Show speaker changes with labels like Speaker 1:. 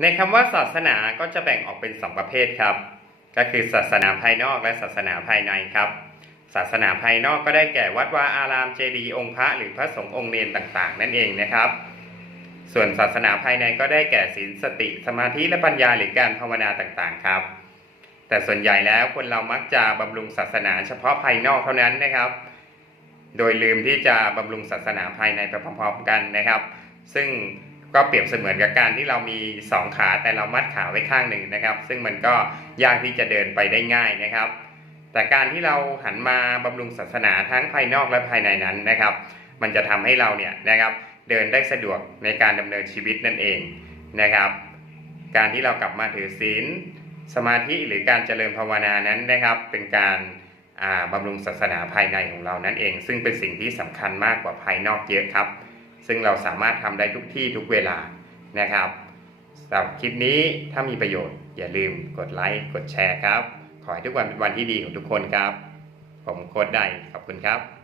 Speaker 1: ในคำว่าศาสนาก็จะแบ่งออกเป็นสองประเภทครับ ก็คือศาสนาภายนอกและศาสนาภายในครับ ศาสนาภายนอกก็ได้แก่วัดวาอารามเจดีย์องค์พระหรือพระสงฆ์องค์เนรต่างๆ นั่นเองนะครับ ส่วนศาสนาภายในก็ได้แก่ศีลสติสมาธิและปัญญาหรือการภาวนาต่างๆ ครับ แต่ส่วนใหญ่แล้วคนเรามักจะบำรุงศาสนาเฉพาะภายนอกเท่านั้นนะครับ โดยลืมที่จะบำรุงศาสนาภายในไปพร้อมๆกันนะครับ ซึ่ง ก็เปรียบเสมือนกับการที่เรามีสองขาแต่เรามัดขาไว้ข้างหนึ่งนะครับ ซึ่งมันก็ยากที่จะเดินไปได้ง่ายนะครับ แต่การที่เราหันมาบำรุงศาสนาทั้งภายนอกและภายในนั้นนะครับ มันจะทำให้เราเนี่ยนะครับเดินได้สะดวกในการดำเนินชีวิตนั่นเองนะครับ การที่เรากลับมาถือศีลสมาธิหรือการเจริญภาวนานั้นนะครับ เป็นการบำรุงศาสนาภายในของเรานั่นเอง ซึ่งเป็นสิ่งที่สำคัญมากกว่าภายนอกเยอะครับ ซึ่งเราสามารถทำได้ทุกที่ทุกเวลานะครับสำหรับคลิปนี้ถ้ามีประโยชน์ อย่าลืมกดไลค์กดแชร์ครับ ขอให้ทุกวันเป็นวันที่ดีของทุกคนครับ ผมโค้ดได้ขอบคุณครับ